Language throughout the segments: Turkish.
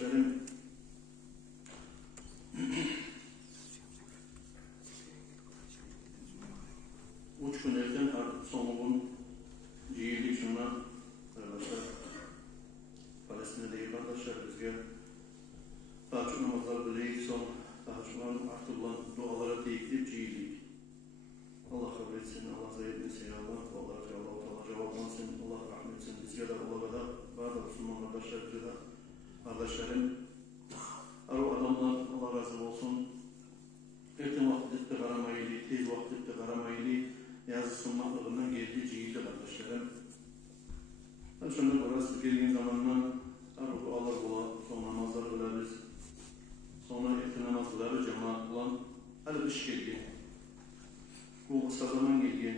kardeşlerim, uç gün erken sonumun cihirlik şuna arkadaşlar, Palestine'deki kardeşler bizge tahajjud namazları bileyik, son tahajjudların artırılan dualara teyikleyip cihirlik. Allah kabul etsin, Allah zayıflesin ya Allah, Allah cevaplansın, Allah rahmet etsin, bizge de Allah'a da, var da Müslüman kardeşler, bize de kardeşlerim, o adamlar Allah razı olsun, erken vakitte karamayılı, tez vakitte karamayılı, yazı sunmaklığından geldiği cihilli kardeşlerim. Ben şöyle burası geldiğin zamanla dualar bulan, son namazlar biliriz, sonra erken namaz biliriz, cemaat bulan, hadi iş gelgen. Bu kısa zaman gelgen,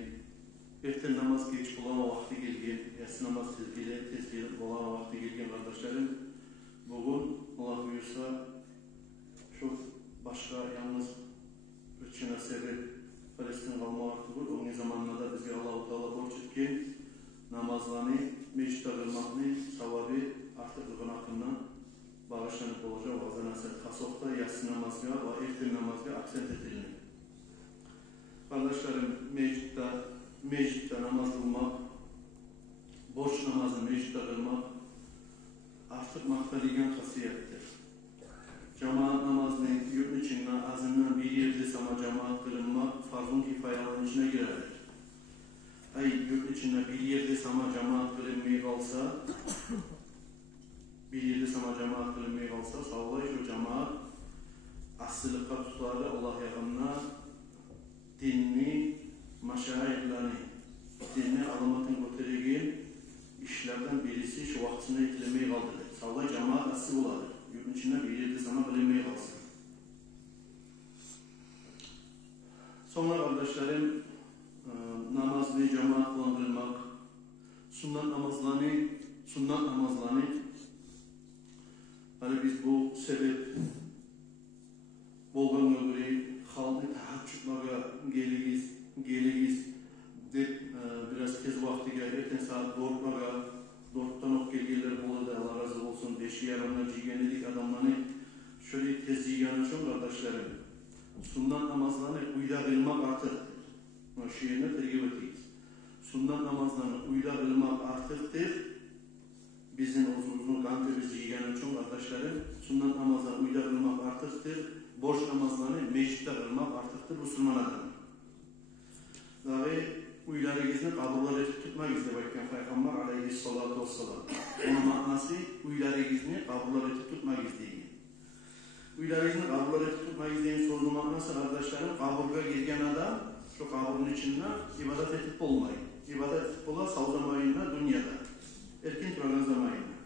erken namaz geç bulan vakti gelgen, yatsı namaz tezliği bulan vakti gelgen kardeşlerim. Bugün Allah buyursa çok başka yalnız bütçene sebep Palestin kalma vakti var. Onun zamanında bizge Allah-u Teala borç etken namazlarını, meçhide kılmakını, savabı artırdığı hakkında bağışlanıp olacak. Bazen kasokta yatsı namazı ve erken namazı aksent edildi. Kardeşlerim, meçhide namaz kılmak, borç namazı meçhide kılmak artık maktaligen kasiyettir. Cemaat namazını yurt içinde azından bir yerde sama cemaat kılınmak farz-ı kifayenin içine girer. Yurt içinde bir yerde sama cemaat kılınmaya kalsa, sağlayış o cemaat asılıkta tutarı Allah yakınına dinini, maşayihlerini, dinini alamatın götüregen işlerden birisi şu vaktinde itilemeye kaldırır. Sağlay cemaat asıl oladır. Yurt içinde bir yerde sana kılınmaya kalsın. Sonra kardeşlerim, namazını cemaatla kılmak, sünnet namazlarını hani biz bu sebep bolgan öbürü halkı tahajjudlarga geligiz dep biraz tez vakti erken saat 4'tan ok gelgeler boladı. Allah razı olsun. 5:30'da jiygenelik adamlarını şöyle tez jiygen için kardeşlerim, sünnet namazlarını uyda kılmak artık. Şu yerine tergib ettiyiz. Sünnet namazlarını uyda kılmak artıktır. Bizim uzun kantimiz jiygen için kardeşlerim, sünnet namazlarını uyda kılmak artıktır. Borç namazlarını meçhide kılmak artıktır Müslüman adam. Daha uylarınızı kabulları tutmak izleyken Peygamber aleyhissalatu vesselam. Onun manası uylarınızı kabulları tutmak izleyin. Uylarınızı kabulları tutmak izleyin sorduğu manası kardeşlerim, kabulga girgen adam şu kabulun içinde ibadet etip olmayın. İbadet etip ola savzamayınla dünyada. Erken turagan zamayınla.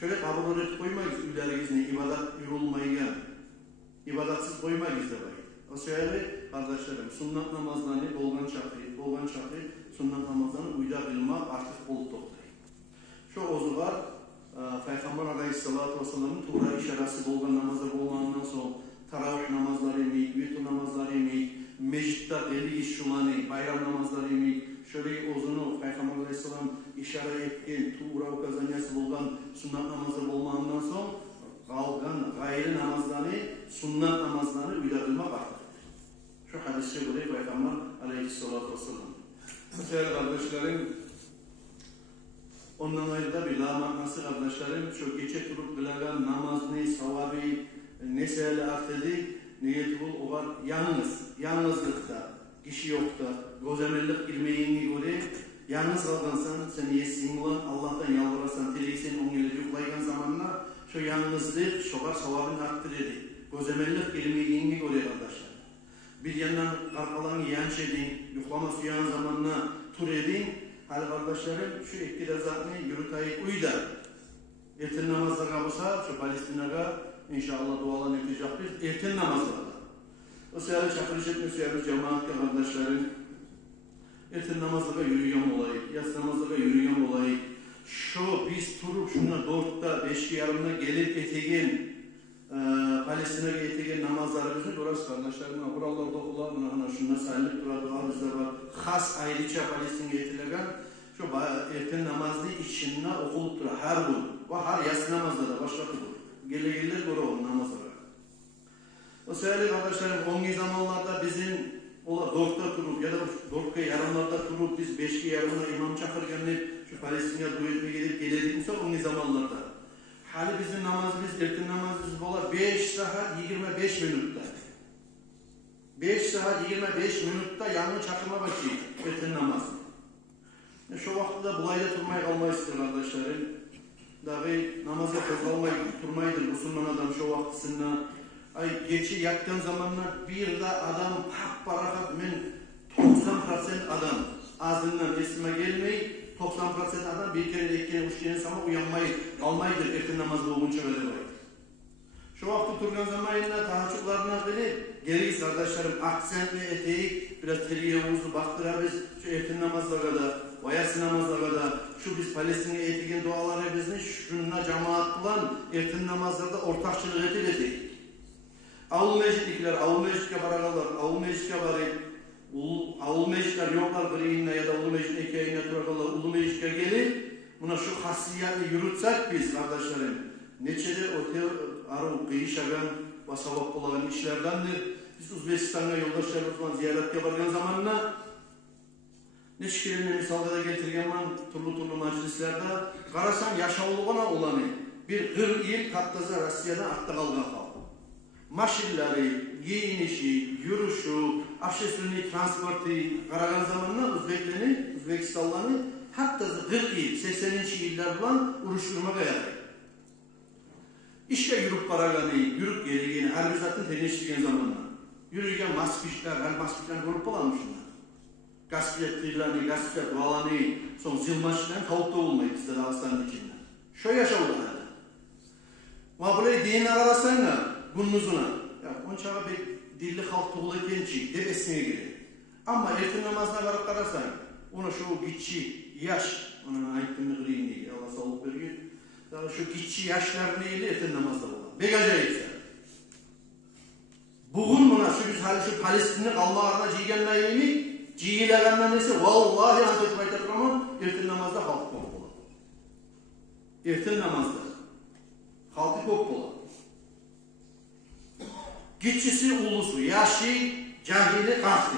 Şöyle kabulları etip koymayız uylarınızı ibadet yürülmeyen, ibadatsız koymayız izleyin. O sebeple kardeşlerim, sünnet namazlarını bolgan çakı, sünnet namazlarını uyda kılmak artık olup toktayı. Şu ozular, Peygamber aleyhissalatu vesselam'ın tuğra işaresi bolgan namazlar olmanından sonra taravih namazları emeği, vitu namazları emeği, mecdda 50 iş şumanı, bayram namazları emeği, şöyle ozunu Peygamber aleyhissalam işare etken tuğra kazanyası bolgan sünnet namazlar olmanından sonra kalgan gayri namazlarını, sünnet namazlarını uyda kılmak artık. Şu hadise göre Peygamber aleyhissalatu vesselam. Değerli kardeşlerim, ondan ayrıca bir manası kardeşlerim, şu geçe turup kılagan namazını, savabı, neseli artıdı, niyeti bul, o var yalnızlıkta, kişi yokta, gözemellik girmeyini göre, yalnız kalgansan, sen yesin olan Allah'tan yalvarırsan, tileysen, on gelir yuklaygan zamanla, şu yalnızlık, şogar savabını arttırdı. Gözemellik girmeyini göre kardeşler. Bir yandan arkalarını yanç edin, yuklama suyan zamanına tur edin. Hali kardeşlerim şu iktirazatını yürütayıp uyda. Erten namazda kalırsa şu Palestina'da inşallah dualar netecek biz erten namazlarda. O sebeple çakırışık müsiyemiz cemaatka kardeşlerim. Erten namazda yürüyen olayı, yatsı namazda yürüyen olayı. Şu biz turup şuna 4'ta 5:30'da gelip etegen Palestina'ya etegen namazlarımızı burası kardeşlerim. Buralarda okular, şuna sayılıp duradı, bizde var. Has ayrıca Palestina'ya etilegen şu erken namazlı içinde okulup durar. Her gün. Ve her yatsı namazda da başka kılır. Gelegeller göre o namaz var. O sebeple kardeşlerim 10 zamanlarda bizim ola 4'te turup ya da 4'te yarımlarda turup biz 5'te yarımda imam çakırken şu Palestin'e duyetme gelip gelediğimizde 10 zamanlarda. Hali bizim namazımız, erken namazımız ola 5 saat 25 minutta. 5 saat 25 minutta yanını çakırma başlayır erken namazı. Şu vakitte bulayda durmaya kalmayızdır kardeşlerim. Dahi namaza durmaydır Müslüman adam şu vaktisinde. Ay geçi yaktığın zamanlar bir de adam hak barakat men 90% adam ağzından esime gelmeyi 90% adam bir kere iki üç kere sama uyanmayı kalmayıdır erken namazda olunca böyle var. Şu vakti durgan zamanında tahacçıklarına bile gereğiz kardeşlerim aksentle eteği biraz teriye uzu baktırarız şu erken namazlara da vayası namazlara da şu biz Palestin'e etigen duaları bizden şununla cemaat bulan erken namazlarda ortakçılık edilecek. Avul meclislikler, avul meclislikler baragalar, avul meclislikler barayı, avul meclislikler yoklar biriyinle ya da ulu meclislikler ekeyine turagalar, ulu meclislikler gelip buna şu hasiyatı yürütsek biz kardeşlerim. Neçede otel arı kıyışagan ve sabah olan işlerdendir. Biz Uzbekistan'a yoldaşlarımızla ziyaretke vargan zamanla neşkilerine misalda getirgen ben turlu meclislerde karasan yaşavuluğuna olanı bir 40 yıl Kattaza Rusya'dan akta kalgan kaldı. Maşinleri, giyinişi, yürüyüşü, общественный transportu karagan zamanla Uzbekistan'larını hatta 40 yıl, 80. yıllardan uruşturma gayadı. İşte yürüp karaganı, yürüp geldiğini her bir zaten teneştigen zamanla. Yürüyken maskişler, her maskişler görüp olanmışlar. Gaspiyetlilerini, gaspiyet dualarını, son zilmaşlarını tavukta olmayı bizde Dağıstan'ın içinde. Şöyle yaşadılar hadi. Ama burayı dinle arasana. Gunnuzuna. Ya on çağa bir dilli halk tuğla gençi de esine girer. Ama erken namazına varıp karasan ona şu gitçi yaş ona ayıttığını kırayım diye Allah sağlık veriyor. Daha şu gitçi yaşlarını ile erken namazda olan. Begacayıpsa. Bugün buna şu Palestin'in Allah'ına ciğenlayını ciğileganlar neyse vallahi anlatıp baytatramam erken namazda halkı kop olan. Erken namazda halkı kop olan. Gitçisi ulusu, yaşı, cahili, kastı.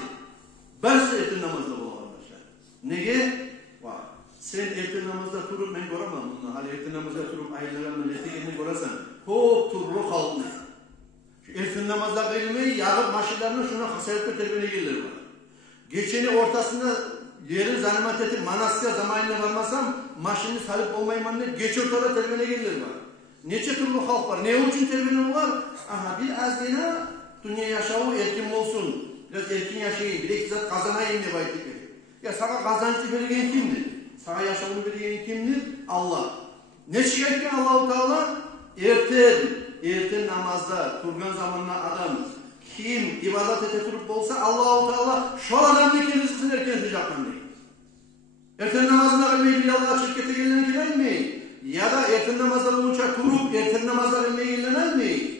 Ben size erken namazda bulalım arkadaşlar. Nege? Var. Sen erken namazda durup ben göremem bunu. Hali erken namazda durup aylarımın etekini göresen. Hop turlu halkı. Şu erken namazda gelmeyi yağıp maşinlerine şuna hasarlıkla terbiyene gelirler var. Geçeni ortasında yerin zanimateti manasya zamanına varmasam maşini salıp olmayayım anne geç ortada terbiyene gelirler var. Neçe türlü halk var. Ne için terbiyene var? Aha bir azgene dünya yaşağı erkin olsun. Biraz erkin yaşayayım. Bir de ikizat kazanayım diye baytık. Ya sana kazancı belirgen kimdir? Sana yaşamını belirgen kimdir? Allah. Ne şikayetken Allah-u Teala? Erten namazda turgan zamanla adam kim ibadet eteturup olsa Allah-u Teala şu adamın kendisini erken edecekler mi? Erten namazına gelmeyi bir Allah'a şirkete gelene girer mi? Ya da erken namazda bulunca turup erken namazda gelmeye gelinmez mi?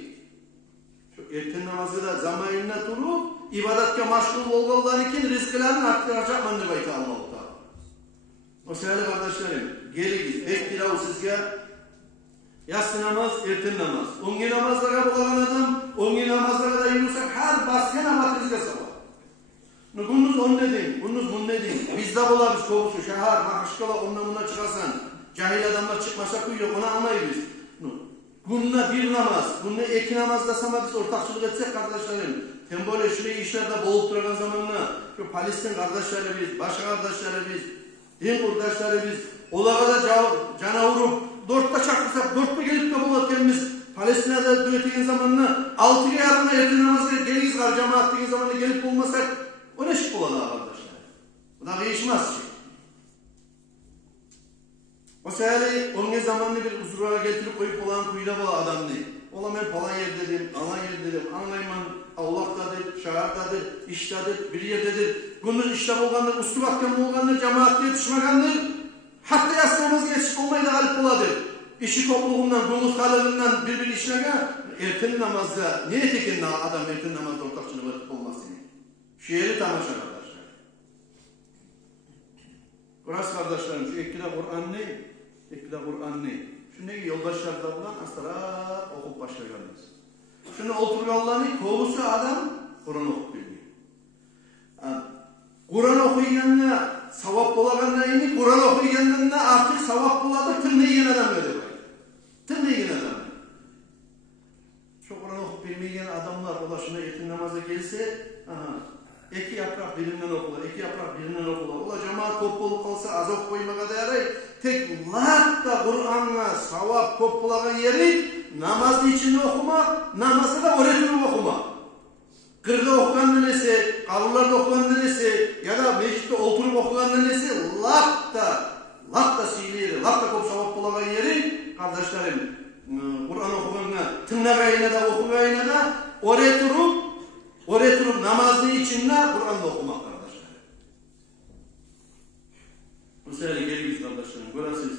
Şu erken namazda da zamanına turup ibadetle maşgul olgalılar için rızkılarını arttıracak mandır baytı Allah-u Teala. O sebeple kardeşlerim, geligiz, bekliyor sizge yatsı namaz, erken namaz. 10 namazlara bulan adam, 10 namazlara da yürürsen her baskı namatınızda sabah. Nukunuz on dedin, bunuz mun dedin. Bizde bula biz kovuşu, şehar, mahşkala onunla çıkarsan, cahil adamlar çıkmasa kuyuyor, ona anlayırız. Bununla bir namaz, bununla iki namazda sama biz ortakçılık etsek kardeşlerim. Hem böyle şuraya işlerde boğup duran zamanla, şu Palestin kardeşlerimiz, başka kardeşlerimiz, din kardeşlerimiz, olağa da cana vurup, 4'te çakırsak, 4'te gelip de bulatkenimiz, Palestin'de dönetiğin zamanla, 6'ya yarımda erken namazda geliyiz var, cemaat dediğin zamanla gelip bulmasak, o ne şık ola da kardeşler. Bu da değişmez şey. O sebeple onun zamanını bir huzura getirip koyup olan kuyuda bu adam değil. Ola ben falan yerdedir, alan yerdedir, anlayman, Allah'tadır, şahırdadır, iştadır, bir yerdedir. Bunun iştah olgandır, ustu bakkan olgandır, cemaat yetişmegandır. Hatta yaslamamız geçip olmayı da galip oladır. İşi topluluğundan, gümüş kalığından bir işlege, erken namazda, niye tekin adam erken namazda ortakçılık olmasın? Şiiri tamaşa kardeşler. Burası kardeşlerim, şu ekle Kur'an ne? Ekle Kur'an ne? Şundaki yoldaşlardan astarap okup başlayanız. Şunu oturganlarını kovusu adam Kur'an okup bilmiyor. Kur'an okuyanına savap bulaganına indi, Kur'an okuyanına artık savap buladı, tırnayıgen adam öyle var. Tırnayıgen adam. Şu Kur'an okup bilmeyen adamlar ulaşına etin namaza gelse, iki yaprak birinden okular, iki yaprak birinden okular. Ola cemaat top bulup kalsa azok koymağa değeray, tek latta Kur'an'a savap top bulagan yeri namazın içinde okumak, namazı da öğretimi okumak. Kırda okuyan nenesi, kavurlarda okuyan nenesi ya da meclitte oturup okuyan nenesi latta sihirli, latta kop savap bulagan yeri kardeşlerim Kur'an okuyanına, tınlagayına da okuyayına da öğretirim namazın içinde Kur'an'da okumak kardeşlerim. Mesela geliriz kardeşlerim, görəsiniz.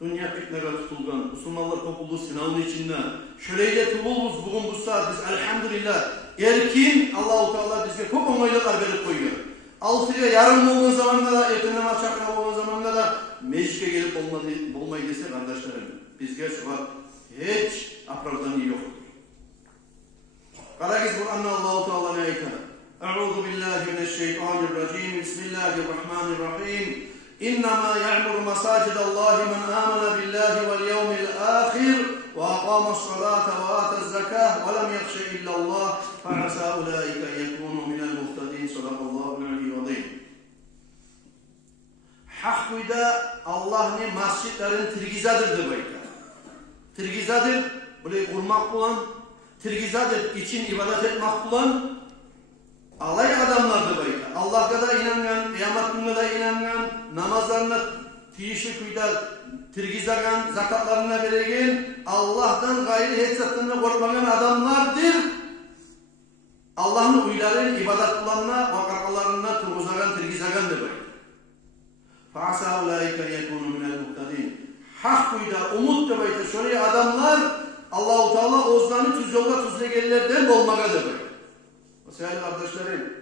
Dünya fitnege tutulgan, Müslümanlar topluluğu sınavının içinde şöyle tutuluruz bugün bu saat biz elhamdülillah erkin Allah-u Teala bizge çok olaylar verip koyuyor. 6'ya yarım olduğun zamanında da erken namaz çakra olduğun zamanında da meclise gelip olmayı dese kardeşlerim bizge şu an hiç apravdanı yoktur. Karagiz Kur'an'da Allah-u Teala ne ayet? Euzu billahi mineşşeytanirracim. Bismillahirrahmanirrahim. İnnemâ ya'muru masâcidallâhi men âmene billâhi vel yevmil âkhir ve aqâme's-salâte ve âte'z-zekâh ve lem yahşe illallâh fe'asâ ulâike yekûnû minel muhtedîn. Sadakallâhu'l aliyyul-azîm. Hak kuyda Allah'ın masjidlerin tirgizadır bayta. Tirgizadır, burayı kurmak bulan, tirgizadır için ibadet etmek bulan, alay adamlardır bayta. Allah'a da inangan, kıyamet gününe de inangan, namazlarına tiyişi kuyda tirgizagan, zakatlarına veregen, Allah'tan gayri hesaplarına korkmayan adamlardır. Allah'ın uyların ibadet kılanına, vakarkalarına turguzagan, tirgizagandır bayta. Fa'asâ ulâike yekûnû minel muhtedîn. Hak kuyda, umut da bayta, şöyle adamlar Allah-u Teala ozlarını tuz yolda tuzla gelirlerden olmakadır bayta. Mesela kardeşlerim,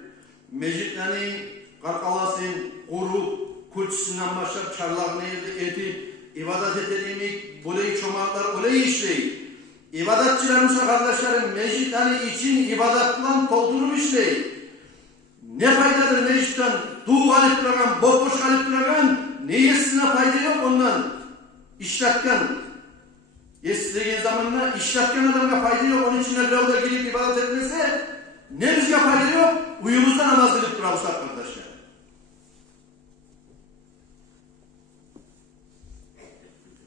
mecitlerini, karkalasın, kurup, kulçisinden başlayıp çarlarını etip, ibadet edilmek, böyle çomaklar, öyle işleyin. İbadatçılarımızsa kardeşlerim, mecitleri için ibadetle doldurur işleyin. Ne faydadır mecitten? Dua alıp duran, boş alıp duran, neyesine fayda yok ondan. İşletken, yesizliğin zamanında işletken adamına fayda yok, onun içine lavda girip ibadet etmese, ne bizge fayda yok, uyumuzda namaz kılıp durarız arkadaşlar.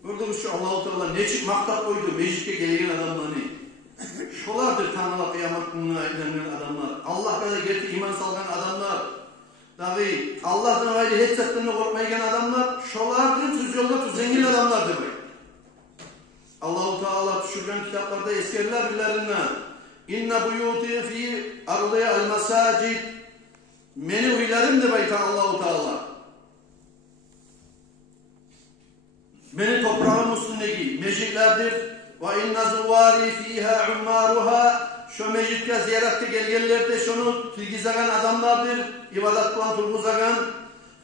Gördüğünüz şu Allah-u Teala ne çık maktap koydu, meclise gelen adamlarını. Şolardır Tanrı'la kıyamet gününe inanan adamlar. Allah'a da getir iman salgan adamlar. Dahi Allah'tan gayrı hiç saklarını korkmayan adamlar. Şolardır tuz yolda tuz zengin adamlardır. Allah-u Teala düşürgen kitaplarda eskerler bilerinden. İnne buyuti fi ardıya el-mesacid. Meni uylarım de bayta Allah-u Teala. Meni toprağın üstündeki mecitlerdir. Ve inne zuvvari fiha ummaruha. Şu mecitke ziyarette gelgenlerde şunu tilgizagan adamlardır. İbadet kılan turguzagan.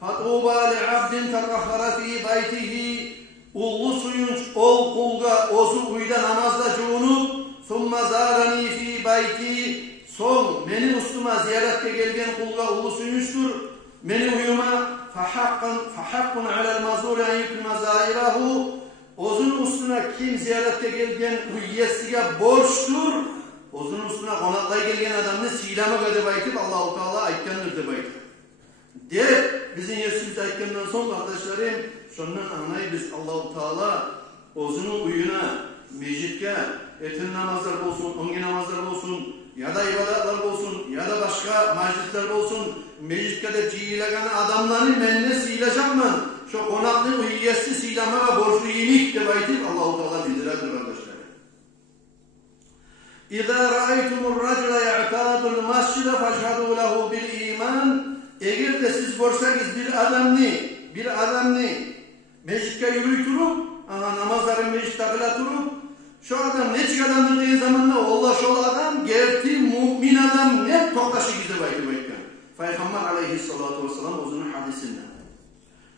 Fatuba li abdin takahhara fi baytihi. Ullu suyunç ol kulga ozu uyda namazda cuğunup. Thumma zarani fi bayti. Son meni üstüme ziyarette gelgen kulga ullu suyunçtur. Meni uyuma fahakkun alel mazuri en yüküme zairahu. Ozun üstüne kim ziyarette gelgen üyyesiga borçtur. Ozun üstüne konaklay gelgen adamını silama kadar baytıp Allah-u Teala aytkandır de baytıp. Deyip bizim Yesus aytkandan son kardeşlerim şundan anlayı biz Allah-u Teala ozunu uyuna, mecitke, etin namazlar olsun, ongi namazlar olsun, ya da ibadetler olsun, ya da başka meclisler olsun, mecitke de ciyilegen adamlarını menne siyleyeceğim. Şu konaklı üyyesi siylama ve borçlu yemek de baytıp Allah-u Teala bildirir kardeşlerim. İzâ ra'aytumur racule ya'tâdul mascide feşhedû lehu bil iman. Eğer de siz görseniz bir adamını meclitte yürüytürüp, namazların meclitte kılatırıp, şu adam ne çık adamdır diye zamanla Allah şu adam gerti mümin adam ne toktaşı gize baytı baytı. Peygamber aleyhissalatu vesselam uzun hadisinde.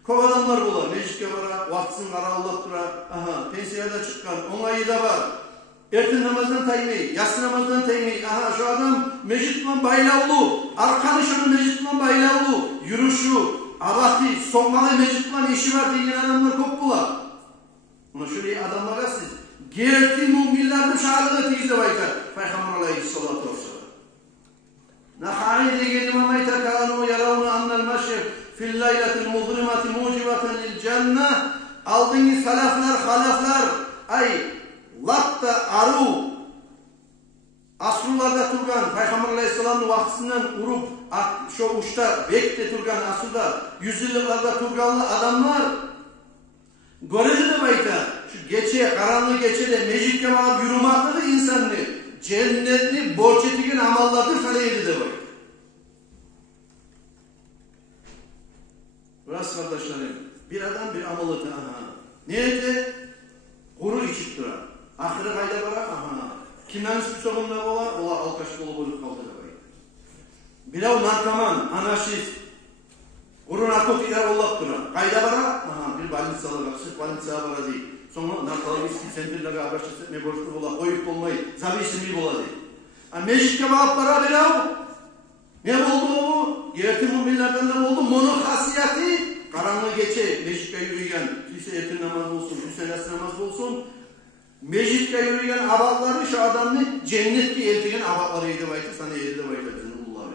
Көп adamlar bolar, mecitke bara, vaktsın qarağılap dura, aha, pensiyada çıkkan, oңayı da var. Ertin namazdan taymay, yatsı namazdan taymay, aha, şu adam mecit bilan baylaulu, arkanı şunu mecit bilan baylaulu, yürüşü, abati, soğmalı mecit bilan işi var deyen adamlar көп bolar. Buna şöyle adamlara siz, gerti müminlerden şahadını teyze baytar. Peygamber aleyhissalatu vesselam. Nahai degen imam ayta kanu yaravna annal maşir fil laylatil muzlimati mucibaten lil cenneh. Aldığınız salaflar, halaflar, ay, latta, aru, asrularda turgan, Peygamber aleyhissalamın vaktisinden urup, şu uçta, bekte turgan, asruda, yüzyıllarda turganlı adamlar, göredi de bayta, şu geçe, karanlık geçede, mecitke bağıp yürümakları insanını, cennetli, borç etigen amallardır faleydi de bayta. Burası kardeşlerim, bir adam bir amalı da, aha. Neydi? Kuru içip durar. Ahire kayda var, aha. Kimden üstü sonunda olar, olar alkaş dolu bolup kaldı da bayta. Bilav narkoman, anarşist, kuru narkotikler ollap durar. Kayda var, aha. Bir balinsalı kapsız, balinsalı var değil. Sonra narkotik sentirlerine abraşçısı ne borçlu ola, koyup olmayı, zabi işini ola değil. Mecitke bağıp para bilav. Ne oldu o? Yerti müminlerden de oldu. Monun hasiyeti karanlığı geçe, mecitke yürüyen, kilise ertin namaz olsun, kilise yatsı namaz olsun. Mecitke yürüyen abalları şu adamını cennetki eltigen abalları yedi baytı, sana yedi baytı bizim Allah'a et.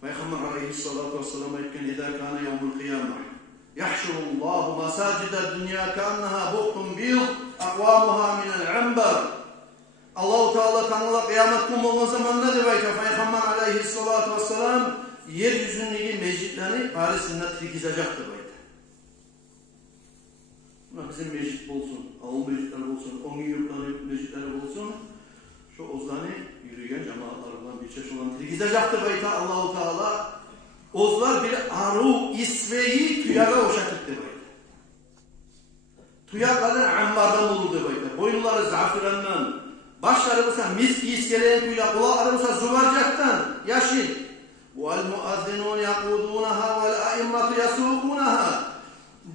Peygamber aleyhissalatu vesselam etken idâ kâne yevmul kıyâmah. Yahşurullahu masâcidel dünya kânneha buhtun bil akvâmuhâ minel ambar. Allah-u Teala tanrılar kıyamet kum olan zaman ne demek? Peygamber aleyhissalatu vesselam yeryüzündeki mecitlerini Paris'inde tirkizacaktır. Bizim mecit olsun, ağıl mecitler olsun, 10 yurtları mecitleri olsun, şu ozlanı yürüyen cemaatlarından bir çeşit olan tirkizacaktır. Allah-u Teala ozlar bir aru isveyi tuyaga oşatıktır. Tuyakları ambardan olurdu. Boyunları zafirandan, başları mesela misk iskeleyen tuyla, kulakları mesela zubarcaktan, yaşil. وَالْمُؤَذِّنُونَ يَقُودُونَهَا وَالْاَئِمَّةُ يَسُوقُونَهَا.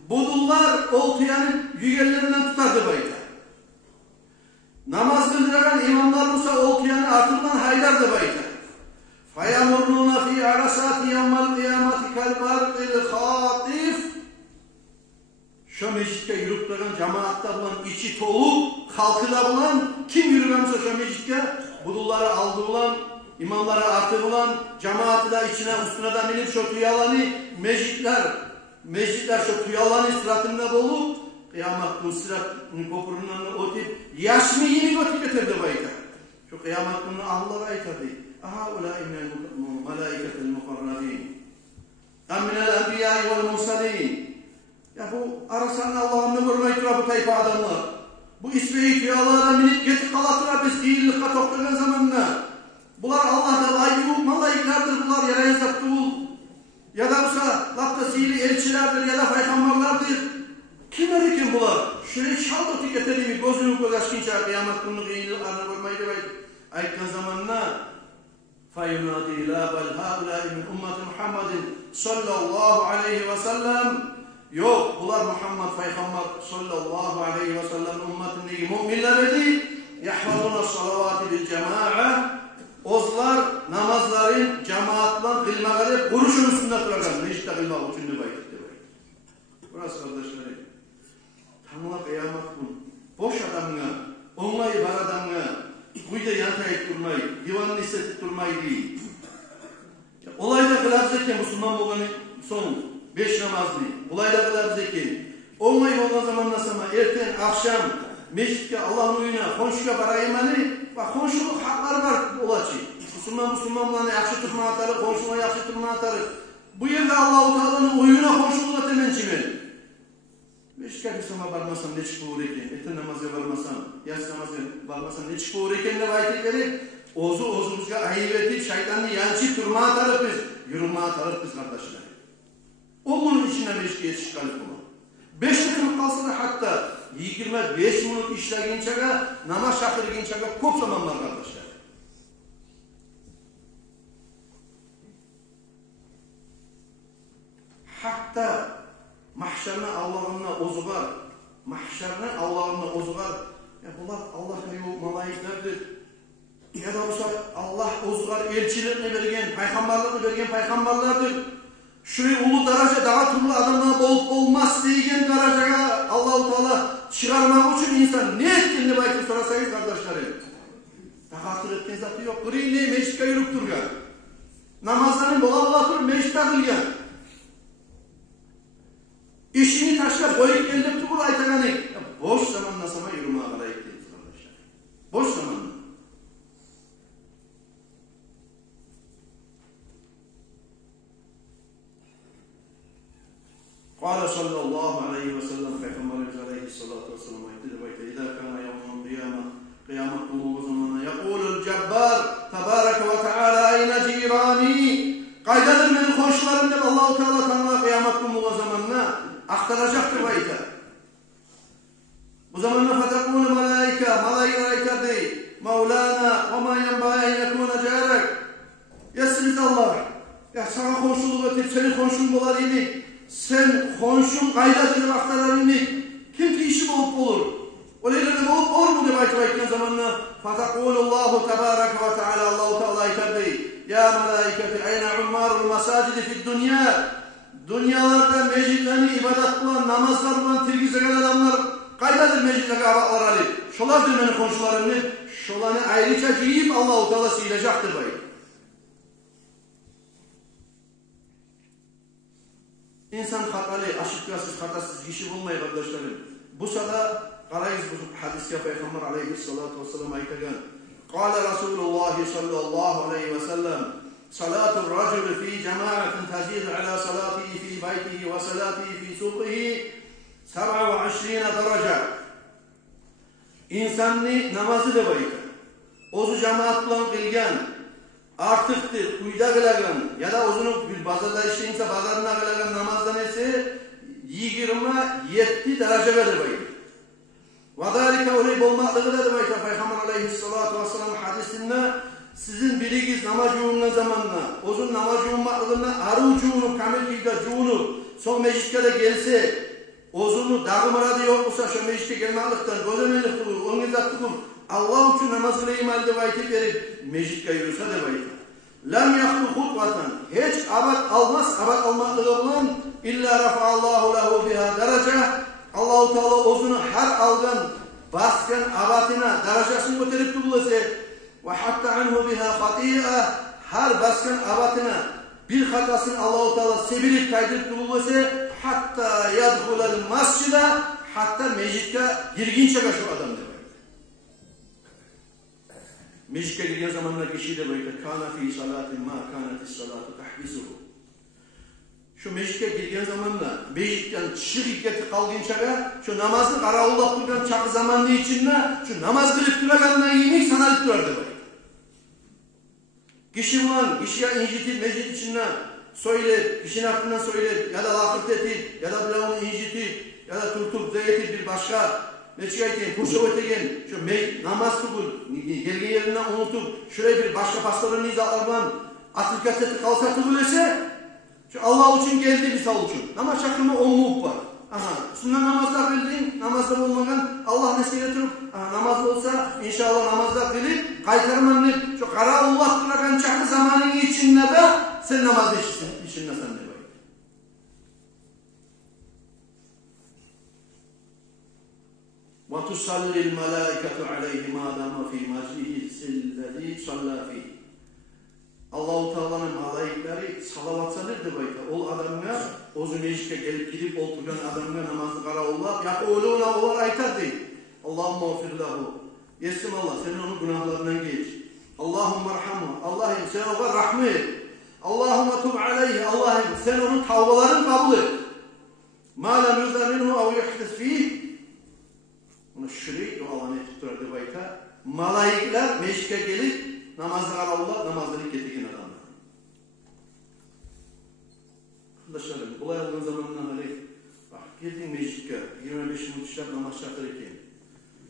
Budullar oltuyanın yügellerinden tutardı bayta. Namaz kıldıran imamlar olsa oltuyanın artırından haydardı bayta. فَيَمُرُّونَ فِي عَرَسَاتِ يَوْمَ الْقِيَامَةِ كَالْبَرْقِ الْخَاطِفِ. Şu mecitke yürüp duran cemaatta bulan, içi tolu, halkı da bulan, kim yürümemişse şu mecitke, budulları aldı bulan, imamları artı bulan, cemaatı da içine, üstüne de binip şu tuyalanı, mecitler şu tuyalanı sıratında dolu, kıyamet günü sıratın kopurundan otip, yaşını yeni götü getirdi bayta. Şu kıyamet günü Allah'a aytadı. Aha ulâi minel melâiketel mukarrabîn. Minel enbiyâi vel mursalîn. Ya bu arasan Allah'ın ne görmeyi bu tayfa adamlar. Bu isveyi tuyalarına minip getip kalatıra biz iyilik katoklarının zamanına. Bunlar Allah'ta layık malayiklerdir, bunlar yere yazıktı bul. Ya da olsa lapta sihirli elçilerdir ya da peygamberlerdir. Kimler kim bunlar? Şöyle çaldı tüketeliğimi gözünü göz aşkınca kıyamet günlük iyiliklerini görmeyi de ayıkkan zamanına فَيُنَادِي لَا بَلْ هَاُلَٰئِ مِنْ اُمَّةِ مُحَمَّدٍ sallallahu aleyhi ve sellem. Yok, bunlar Muhammed Peygamber sallallahu aleyhi ve sellem ümmetindeki müminlerdi. Yahfazuna salavati bil cema'a. Ozlar namazların cemaatla kılmaları kuruşun üstünde durarlar. Meclitte kılmak için de bayıttı. Burası kardeşlerim. Tanrılar kıyamet gün. Boş adamına, onlayı var adamına, kuyda yantayıp durmayı, divanını hissetip durmayı değil. Olayda kılarcayken Müslüman olanı son 5 namazlı. Olayda kılarcayken onlayı olan zaman nasıl ama erken, akşam, meclitte Allah'ın uyuna, konşuya baraymalı ve konşuluk hakları var olacak. Müslümanlarını yakşı tutma atarı, konşuna yakşı tutma atarı. Bu yerde Allah-u Teala'nın uyuna, konşuluğuna temençimeli. Meclitte bir sama varmasam ne çıkıyor iken, etin namazı varmasam, yas namazı varmasam ne çıkıyor iken de vayetleri ozumuzga ayıp edip şeytanını yançıp durma atarız biz. Yürüme atarız biz kardeşler. O bunun içinde meclitte yetişkalık olur. 5 minut kalsa da hatta 25 minut işleginçege, namaz şakırginçege çok zaman var kardeşler. ozugar, mahşerine Allah'ına ozugar. Ya bunlar Allah'a yok malaiklerdir. Ya da Allah ozugar elçilerini bergen, paygambarlarını bergen paygambarlardır. Şurayı ulu daraja daha türlü adamlar bolup olmaz deygen darajaga Allah-u Teala çıkarmak için insan ne ettiğini belki sorasayız kardeşlerim. Takatır etken zatı yok. Kırıyı ne meşrika yürüp durgan. Namazlarını bola tur meşrika kılgan. İşini taşla boyuk geldim tukul aytaganı. Boş zamanla sana yürümeye kadar ettiğiniz kardeşler. Boş zamanla. قال صلى الله عليه وسلم Peygamberimiz aleyhissalatu vesselam ayetidir. İzâ kâne yevmul kıyâme kıyamet günü zamanı yekûlul cebbar tebâreke ve teâlâ eyne cirâni kaydadır benim komşularım der Allah-u Teala tanrılar kıyamet günü zamanına aktaracaktır bayta. Bu zamanla fetekûne malaike değil Mevlana ve mâ yenbâye yekûne cârek yesiniz Allah ya sana komşuluk etip senin komşun bular idik. Sen konşun kaydadır aktararını kim ki işi olup olur? Öyleylerine olup olur mu diye ayetken zamanla Fatakulullahu tebareke ve teala Allah-u Teala iterdi. Ya melaiketi ayna ummarul masacidi fid dünya. Dünyalarda meclislerini ibadet kılan, namazlar kılan, tirgize gelen adamlar kaydadır meclislere abaklar alıp. Şolardır benim komşularımı. Şolanı ayrıca giyip Allah-u Teala silecektir bayı. İnsan hatalı, aşıkkasız, hatasız kişi bulmayı kardeşlerim. Bu sada karayız bu hadisya Peygamber aleyhissalatu vesselam aytagan. Kâle Resulullah sallallahu aleyhi ve sellem salatul racul fi cemaatin tazidu ala salatihi fi beytihi ve salatihi fi suqihi 27 derece. İnsanni namazı da bayta. Ozu cemaatla kılgan artıktır, uyda kılagan ya da ozunu bir bazarda işleyinse bazarına kılagan namazdan ise 27 derece verir bayır. Vadalika öyle bulmaklığı da bayır. Peygamber aleyhissalatu vesselam hadisinde sizin biliniz namaz yoğunluğu zamanla, ozun namaz yoğunluğuna arı ucuğunu, kamil cuğunu son mecliskede gelse, ozunu dağımaradı yoksa şu mecliske gelmeklikten, gözemelik kılır, onu izah kılır. Allah için namaz kılayım halde vaykip verip mecliske yürüse de vaykip. Lem yaktu hutbatan. Hiç abad almaz, abad almaklığı olan illa rafa'allahu lehu biha derece. Allah-u Teala ozunu her algan, baskan abadına derecesini götürüp tuğulası ve hatta anhu biha hati'a her baskan abadına bir hatasını Allah-u Teala sevilip kaydırıp tuğulası hatta yadhulel mascide hatta mecliske girginçe şu adam demek. Mecliske girgen zamanla kişi de böyle kana fi salatin ma kanatis salatu tahbisuhu. Şu mecliske girgen zamanla meclikten çıkıp getip kalgınçaga şu namazı karaollap durgan çakı zamanlı içinde şu namaz kılıp duragandan yemek sanalıp durardı böyle. Kişi bulan kişiye incitip meclis içinden söyleyip, kişinin hakkından söyleyip ya da lakırt etip ya da bunu incitip ya da tutup zeytip bir başka Meçhiyken, kurşu ötegen, şu namaz kılır, gelgi yerinden unutup, şuraya bir başka pastoların izalarından atılkat etip kalsa kılırsa, şu Allah için geldi biz Allah için. Namaz şakrımı onluğuk var. Aha, sünnet namazlar bildiğin, namazda olmadan Allah nesine getirip, namaz olsa inşallah namazlar kılıp, kaytarmanlık, şu kara Allah kılakan çakı zamanın içinde de sen namazda içinde sen de var. وَتُصَلِّ الْمَلَائِكَةُ عَلَيْهِ مَا دَامَ فِي مَجْلِسِ الَّذ۪ي صَلَّى ف۪يهِ Allah-u Teala'nın malaikleri salavat salırdı bayta. Ol adamına, ozu meclise gelip gidip oturan adamına namazı kara Allah, yakûlûne olar aytardı. Allahümme ofir lahu. Yesim Allah, senin onun günahlarından geç. Allahümme rahmu. Allah'ım sen ona rahmi et. Allahümme tub aleyhi. Allah'ım sen onun tavbalarını kabul et. مَا لَمْ يُزَى مِنْهُ اَوْ يُحْدِثْ ف۪يهِ Bunu şüri dualarını tuturdu bayta. Malaikler meclise gelip namazı kara Allah, namazını getirgen adamlar. Arkadaşlarım, olay olduğun zamanla hani bak girdin meclise 25 minut işler namaz şartlarken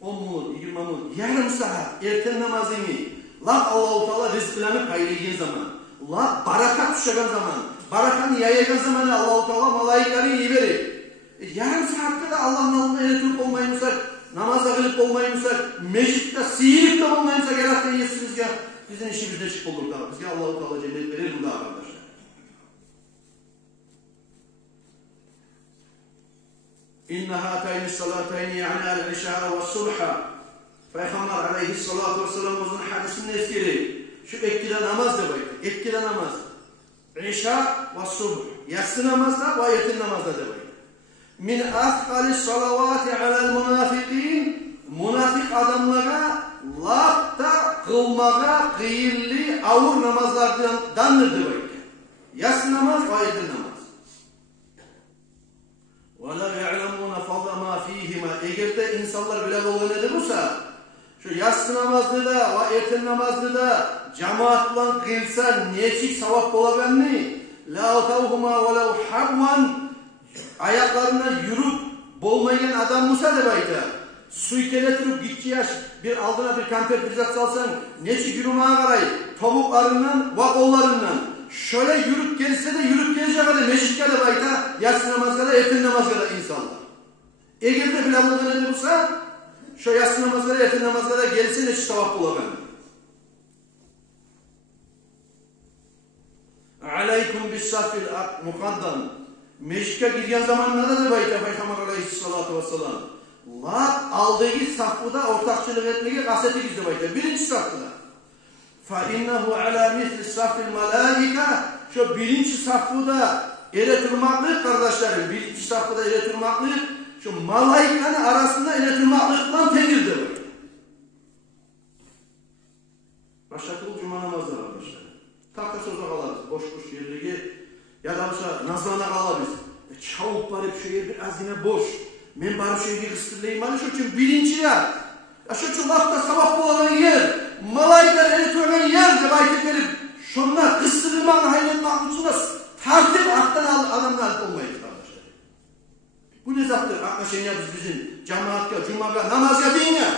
10 minut, 20 minut, yarım saat erken namazını la Allah-u Teala rızklarını paylayan zaman, la barakat düşen zaman, barakanı yayayan zaman Allah-u Teala malaikleri iyi verir. Yarım saatte de Allah'ın alnına eletürk olmayımızsak, namazda kılıp olmayımızsak, meclitte siyirip de olmayımızsak, yaratken yesinizge bizim işimizde çık olur da. Bizge Allah-u Teala cennet verir bu da arkadaşlar. İnne hâtayni salâtayni yani el-işâ'a ve subha. Peygamber aleyhissalâtu vesselam uzun hadisinin eskiri. Şu ekkide namaz da baydı. Ekkide namaz. İşâ ve subh. Yatsı namazda ve yetin namazda da baydı. Min afkali salavati alel munafikin. Münafik adamlara lafta kılmağa kıyırlı ağır namazlardan danırdı baydı. Yatsı namaz ve yetin namaz. وَلَا يَعْلَمُونَ فَضَّ مَا ف۪يهِمَا. Eğer de insanlar bile olduğu nedir olsa, şu yatsı namazlı da ve erten namazlı da cemaatla kılsa neçik sevap olabilni? لَا اَتَوْهُمَا وَلَوْ حَبْوًا. Ayaklarına yürüp bolmayan adam Musa debaydı. Suikele turup gitki yaş bir aldına bir kamper bir zat salsan neçik yürümeye karay tavuklarından ve kollarından. Şöyle yürüp gelse de yürüp gelecek kadar meşrikke de bayta, yatsı namaz kadar, erten namaz kadar insanlar. Eğer de bile bulduğu ne olursa, şu yatsı namaz kadar, erten namaz kadar gelse de sevap bulabilir. Aleykum bis safil mukaddam. Meşrikke girgen zamanlarda da bayta, Peygamber aleyhissalatu vesselam. Allah aldığı safıda ortakçılık etmeyi kaseti gizli bayta. Birinci safıda. فَاِنَّهُ عَلَى مِثْلِ صَفِّ الْمَلَائِكَ. Şu birinci safhada ele durmaklık kardeşlerim. Birinci safhada ele durmaklık şu malaika'nın arasında ele durmaklıkla tenirdir. Başakıl cuma namazları arkadaşlar. Takta sözü kalırız. Boş boş yerliği ya da nazlana kalırız. Çavuk var hep şu yer biraz yine boş. Ben bari şu yeri kıstırlayayım. Şu için birinci ya. Şu için lafta sabah olan yer. Malaikler eli törenen yer rivayet verip şunlar kıstırılmanın hayretin aklısında tartip aktan adamlar olmayız kardeşler. Bu ne zattır? Akla şeyin ya bizim cemaatka, cumaga, namazga deyin ya.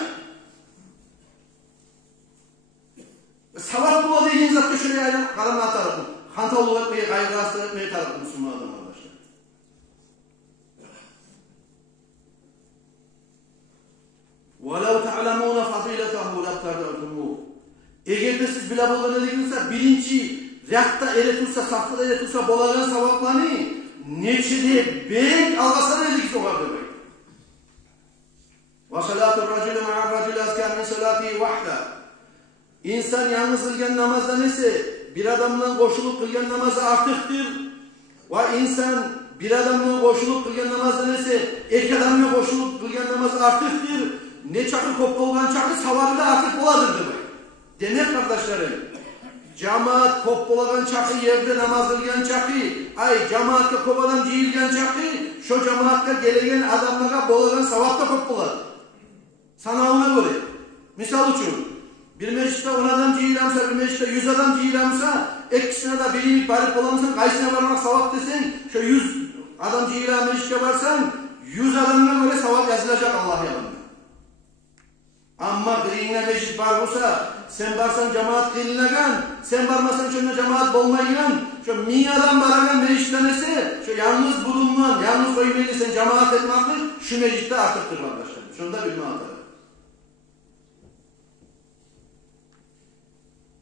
Savap bula deyin zattır şuraya aynen karanlığa tarafı. Hantalığı etmeyi, gayrı hasta etmeyi tarafı Müslüman adam arkadaşlar. وَلَوْ تَعْلَمُونَ فَضِيلَتَهُ لَبْتَرْدَعْتُمُوهُ. Eğer de siz bile bulduğunu dediğinizde birinci riyakta ele tutsa, safhada ele tutsa bolagan savaplarını neçede bek algasana edik soğar demek. وَصَلَاتُ الرَّجُلِ مَعَ الرَّجُلِ أَزْكَى مِنْ صَلَاتِهِ وَحْدَ. İnsan yalnız kılgan namazda neyse bir adamla koşulup kılgan namazı artıktır. Ve insan bir adamla koşulup kılgan namazda neyse iki adamla koşulup kılgan namazı artıktır. Ne çakır koptu olan çakır savarı da artık oladır demek. Demek kardeşlerim, cemaat kopbolagan çakı yerde namaz kılgan çakı, ay cemaatka kopadan cihilgen çakı, şu cemaatka gelegen adamlara bolagan savapta kopboladı. Sana ona göre. Misal için, bir mecliste 10 adam cihilamsa, bir mecliste 100 adam cihilamsa, ikisine de bilinip barip olamsan, kaysına varmak savap desen, şu 100 adam cihilam mecliste varsan, 100 adamına göre savap yazılacak Allah yanında. Ama kılığına meşit var olsa, sen varsan cemaat kılığına sen varmasan şuna cemaat olmayın, şu 1000 adam baragan meşitlenese, şu yalnız bulunan, yalnız koymayı sen cemaat etmektir, şu meşitte artıktır arkadaşlar. Şunu da bilme atarım.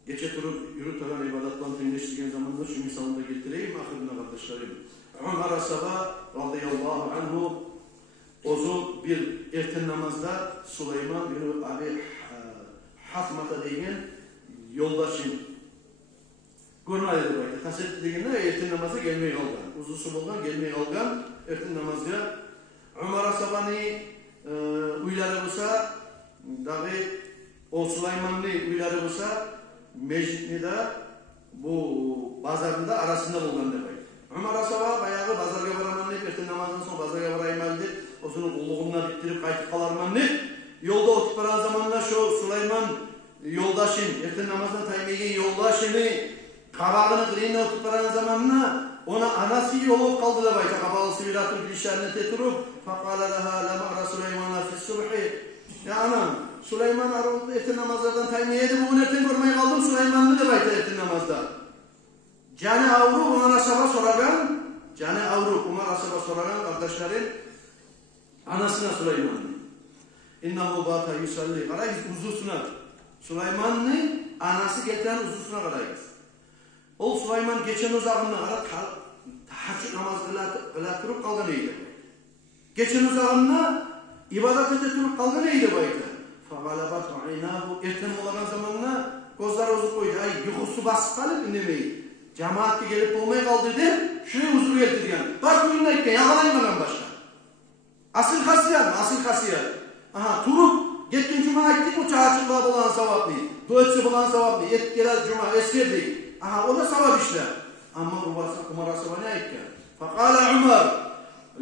Geçe turu yürütülen ibadatla birleştiren zamanda şu misalını da getireyim ahirine kardeşlerim. Ömer Asaba radıyallahu anhu ozu bir erten namazda Süleyman bin Abi Hatmata deyen yoldaşın görmedi dedi. Kaset degende erten namaza gelmeye kalgan. Uzusu bulgan gelmeye kalgan erten namazga Ömer Asaba'nı uyları olsa dağı o Süleyman'ı uyları olsa meclitini de bu pazarında arasında bulgan demek. Ömer Asaba bayağı pazarga baraman deyip erten namazdan sonra pazarga barayman deyip osunun kulluğuna bittirip kayıp kalarman deyip yolda oturup baran zamanla şu Süleyman yoldaşın erten namazdan taymegen yoldaşını kabağını kılığına oturup baran zamanla ona anası yolu kaldı da bayta kabalısı bir atın bir işlerine teturup fakala laha lama ara Süleyman'a fissurhi ya anam Süleyman aroldu erten namazlardan taymeyedi bugün erten görmeye kaldım Süleyman'ı da bayta erten namazda. Cane avru Umar Asaba soragan, Cane avru Umar Asaba soragan kardeşlerim Anasına Süleyman'ın. İnnehu bata yusalli. Karayız uzusuna. Süleyman'ın anası getiren uzusuna karayız. O Süleyman geçen uzağında tahaccuд namaz kıla turup kaldı neydi? Geçen uzağında ibadet ete turup kaldı neydi baydı? Fagalabat aynahu. Erten olan zamanla gözler ozup koydu. Ay yuhusu basıp kalıp indemeyi. Cemaatki gelip olmaya kaldı de şuraya huzur getirgen. Baş buyuruna ikken yakalaymadan başka. Asıl hasiyat mı? Asıl hasiyat. Aha turup geçen cuma ettik o çağırçılığa bulan savablı. Doğetse bulan savablı. Et gelaz cuma eskerdik. Aha o da savab işler. Ama Umar asaba ne ikken? Fakala Umar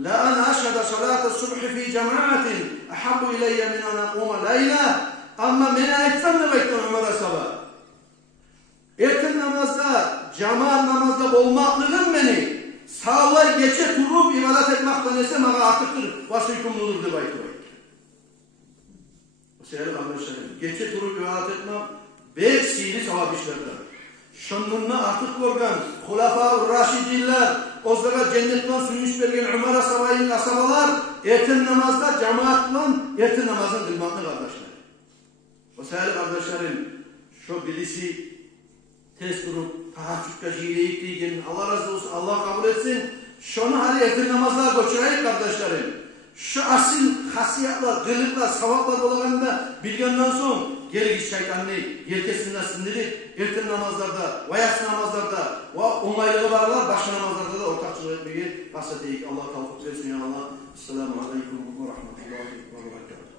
la ana aşhada salata subhi fi cemaatin ahabbu ileyye min ana kuma leyla. Ama mena etsem de bekliyorum Umar asaba. Erken namazda, cemaat namazda olmaklığın beni sağlar geçe turup ibadet etmekten ise bana artıktır. Başı yükümlüdür de baytı. Sevgili kardeşlerim, geçe turup ibadet etmek büyük sihirli sevap işlerdir. Şununla artık görgen Hulafâ-ı Raşidîler, ozlara cennetten suyuş vergen Ömer asabayın asabalar erken namazda cemaatle erken namazın kılmaklı kardeşler. O sevgili kardeşlerim, şu birisi tez durup tahaccutka jileyip diyen Allah razı olsun, Allah kabul etsin. Şunu hadi erken namazlar göçüreyip kardeşlerim. Şu asil hasiyatlar, kılıklar, savaplar olağında bilgenden son gerekli şeytanını yerkesinden sindirip erken namazlarda, yatsı namazlarda ve onaylığı varlar, başka namazlarda da ortakçılık etmeyi bahsedeyik. Allah tavfik versin ya Allah. Esselamu aleyküm ve rahmetullahi ve berekatuhu.